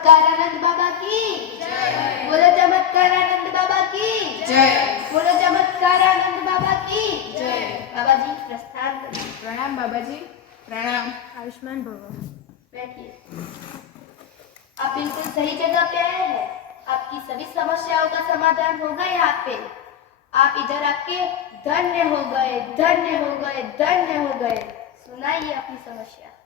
चमत्कारानंद बाबा की जय। बोलो चमत्कारानंद बाबा की जय। बोलो चमत्कारानंद बाबा की जय। बाबा जी प्रस्थान करें। प्रणाम बाबा जी, प्रणाम। आयुष्मान भव। बैठिए। आप बिल्कुल सही जगह पे आए हैं। आपकी सभी समस्याओं का समाधान होगा यहाँ पे। आप इधर आके धन्य हो गए, धन्य हो गए, धन्य हो गए। सुनाइए अपनी समस्या।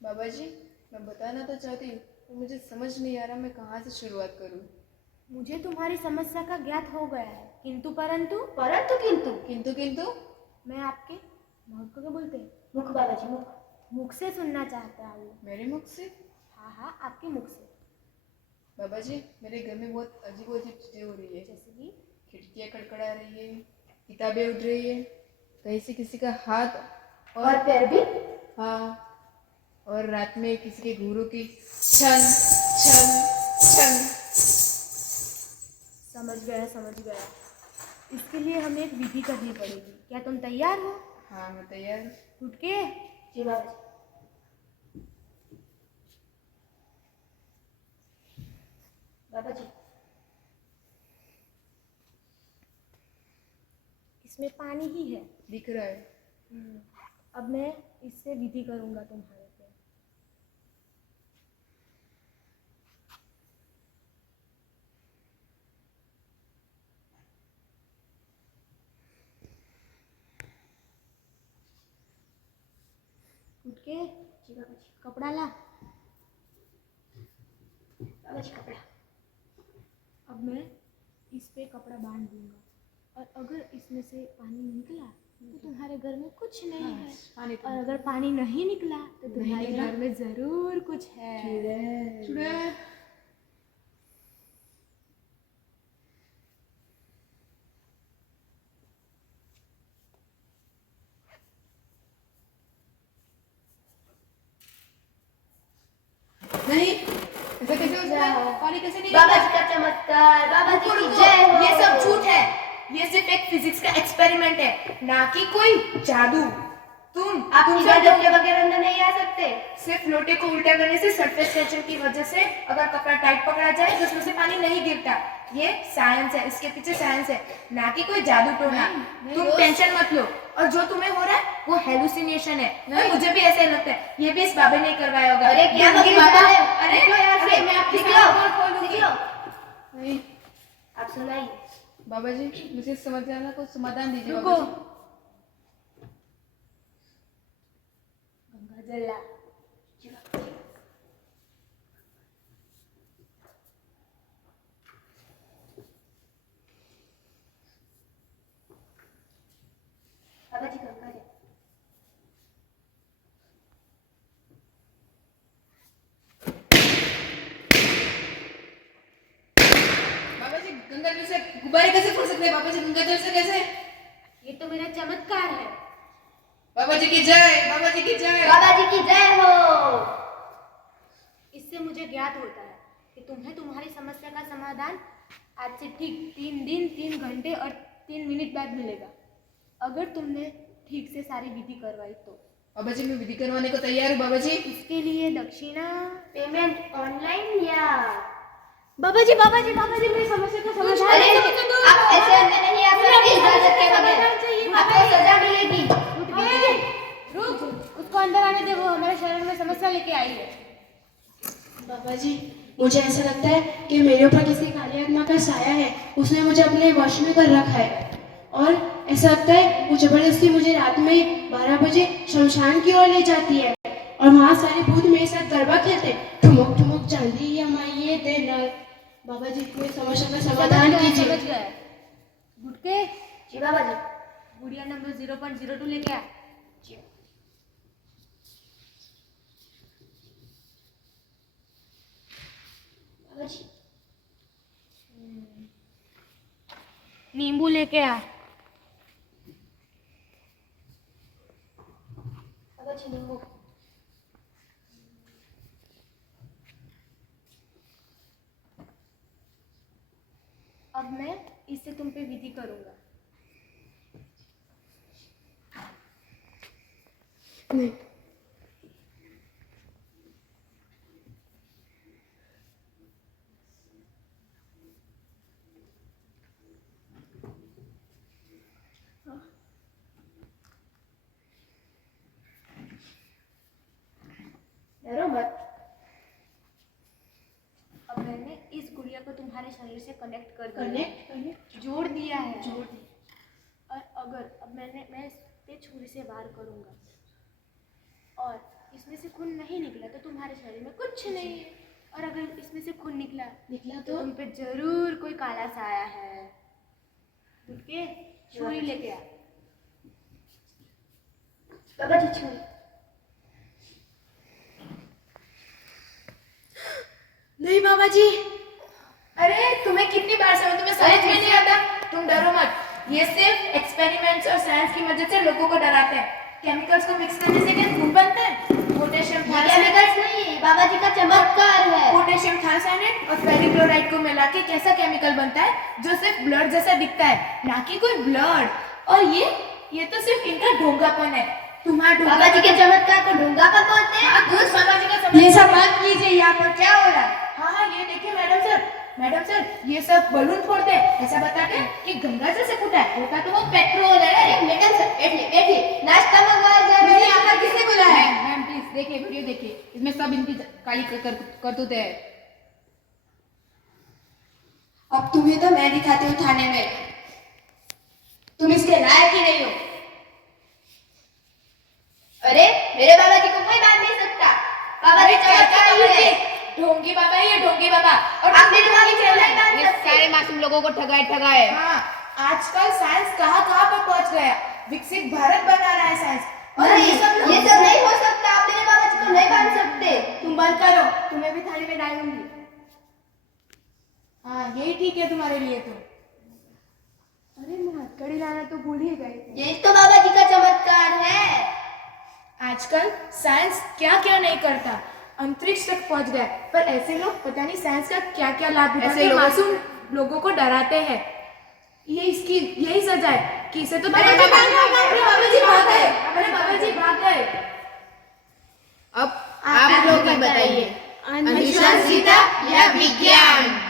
बाबा जी, मैं बताना तो चाहती हूँ, तो मुझे समझ नहीं आ रहा मैं कहाँ से शुरुआत करूँ। मुझे तुम्हारी समस्या का ज्ञात हो गया है, किंतु परंतु परंतु किंतु किंतु किंतु मैं आपके मुख को क्या बोलते हैं, मुख बाबा जी मुख। मुख से सुनना चाहता हूँ। मेरे मुख से? हाँ हाँ, आपके मुख से। बाबा जी, मेरे घर में बहुत अजीब अजीब चीजें हो रही है। जैसे कि खिड़कियाँ खड़खड़ा रही है, किताबें उठ रही है, कहीं से किसी का हाथ और पैर भी। हाँ, और रात में किसी के घुंघरू की छन छन छन। समझ गया समझ गया। इसके लिए हमें एक विधि करनी पड़ेगी। क्या तुम तैयार हो? हाँ, मैं तैयार हूँ। उठ के जी बाबा जी। बाबा जी इसमें पानी ही है। दिख रहा है। अब मैं इससे विधि करूँगा तुम्हारे पे। उठ के जी बाबा जी। कपड़ा ला। बाबा जी कपड़ा। अब मैं इस पे कपड़ा बांध दूंगा, और अगर इसमें से पानी निकला तो तुम्हारे घर में कुछ नहीं है, पानी तो और अगर पानी नहीं निकला तो तुम्हारे निकला? घर में जरूर कुछ है। चुड़ैल। नहीं, ऐसा कैसे हो सकता है? पानी कैसे नहीं बाबा निकला? जी का चमत्कार। बाबा जी की रुको, जय हो। ये सब झूठ है। ये सिर्फ एक फिजिक्स का एक्सपेरिमेंट है, ना कि कोई जादू। आप तुम सीधा सब डंडे वगैरह अंदर नहीं आ सकते। सिर्फ लोटे को उल्टा करने से सरफेस टेंशन की वजह से अगर कपड़ा टाइट पकड़ा जाए तो उसमें से पानी नहीं गिरता। ये साइंस है, इसके पीछे साइंस है, ना कि कोई जादू टोना। तुम टेंशन मत लो, और जो तुम्हें हो रहा है वो हेलुसिनेशन है। और मुझे भी ऐसा ही लगता है, ये भी इस बाबे ने करवाया होगा। अरे क्या गंदगी बकवास बाबा। कर रहे हो? निकलो यहाँ से। मैं आपकी निकलो। सारा बोल खोल दूंगी। निकलो। नहीं आप सुनाइए। बाबा जी, मुझे समझ आना को समाधान दीजिए। रुको। बाबा जी, गंगा जल ला। जी बाबा जी। बाबा जी गंगा जल। बाबा जी गंगा जल से गुब्बारे कैसे फूट सकते हैं? बाबा जी गंगा जल से कैसे? ये तो मेरा चमत्कार है। बाबा जी की जय, बाबा जी की जय। बाबा जी की जय हो। इससे मुझे ज्ञात होता है कि तुम्हें तुम्हारी समस्या का समाधान आज से ठीक 3 दिन 3 घंटे और 3 मिनट बाद मिलेगा, अगर तुमने ठीक से सारी विधि करवाई तो। बाबा जी, मैं विधि करवाने को तैयार हूँ। बाबा जी, इसके लिए दक्षिणा। पेमेंट ऑनलाइन या बाबा जी मेरी समस्या का समाधान अरे है। आप ऐसे अंदर नहीं आ सकते इजाजत के बगैर। आपको सजा मिलेगी। रुक, उसको अंदर आने दे, वो हमारे शहर में समस्या लेके आई है। बाबा जी, मुझे ऐसा लगता है कि मेरे ऊपर किसी काली आत्मा का साया है। उसने मुझे अपने वश में कर रखा है, और ऐसा लगता है वो जबरदस्ती मुझे रात में 12 बजे शमशान की ओर ले जाती है, और वहाँ सारे भूत मेरे साथ गरबा खेलते, ठुमुक ठुमुक चांदी या माइये देना। बाबा जी, मेरी समस्या का समाधान कीजिए। समझ गए। गुटके जी बाबा जी। गुड़िया नंबर 0.02 लेके आ। जी बाबा जी। नींबू लेके आ। बाबा जी नींबू। अब मैं इससे तुम पे विधि करूंगा। नहीं, अब मैंने इस गुड़िया को तुम्हारे शरीर से कनेक्ट कर दिया, कनेक्ट जोड़ दिया है। जोड़ दिया। और अगर अब मैं इस पे छुरी से वार करूँगा और इसमें से खून नहीं निकला तो तुम्हारे शरीर में कुछ नहीं है, और अगर इसमें से खून निकला निकला तो तो तुम पे जरूर कोई काला साया है। ठीक, छुरी लेके आ। बाबा जी छुरी। नहीं बाबा जी, अरे तुम्हें कितनी बार से तुम्हें समझ में नहीं आता? तुम डरो मत, ये सिर्फ एक्सपेरिमेंट्स और साइंस की मदद से लोगों को डराते हैं। केमिकल्स को मिक्स करने से क्या खून बनता है? पोटेशियम ये केमिकल्स नहीं, बाबा जी का चमत्कार है। पोटेशियम थायोसाइनेट और फेरिक्लोराइड को मिला के कैसा केमिकल बनता है जो सिर्फ ब्लड जैसा दिखता है, ना कि कोई ब्लड। और ये तो सिर्फ इनका ढोंगापन है। तुम्हारा बाबा जी के चमत्कार को ढूंढापन बोलते हैं। हाँ, दूर बाबा जी का ये सब बात कीजिए, यहाँ पर क्या हो रहा है? हाँ, ये देखिए मैडम सर, ये सब बलून फोड़ते हैं ऐसा बताते हैं कि गंगा जल से फूटा है, होता तो वो पेट्रोल है। अरे मैडम सर बैठिए, नाश्ता मंगवाया जाए। मैंने यहाँ पर किसने बुलाया है? मैम प्लीज देखिए, वीडियो देखिए, इसमें सब इनकी काली करतूतें है। अब तुम्हें तो मैं दिखाती हूँ थाने में, तुम इसके लायक ही नहीं हो। अरे मेरे बाबा जी को कोई बात नहीं सकता। बाबा जी चमत्कार है। ढोंगी बाबा, ये ढोंगी बाबा। और आप मेरे बाबा जी को नहीं बात ये सकते। सारे मासूम लोगों को ठगाए। हाँ, आजकल साइंस कहाँ पर पहुंच गया, विकसित भारत बना रहा है साइंस। और नहीं, ये सब ये सब नहीं हो सकता। आप मेरे बाबा जी को नहीं बांध सकते। तुम बंद करो। तुम्हें भी थाली में डालूंगी। हाँ, यही ठीक है तुम्हारे लिए तो। अरे मैं हथकड़ी लाना तो भूल ही गई थी। ये तो बाबा जी का चमत्कार है। आजकल साइंस क्या क्या नहीं करता, अंतरिक्ष तक पहुंच गया, पर ऐसे लोग पता नहीं साइंस का क्या क्या लाभ उठा ऐसे के लोगों मासूम लोगों को डराते हैं। ये इसकी यही सजा है कि इसे तो बाबा जी भाग गए। अरे बाबा जी भाग गए। अब आप लोग ही बताइए, अंधविश्वास जीता या विज्ञान?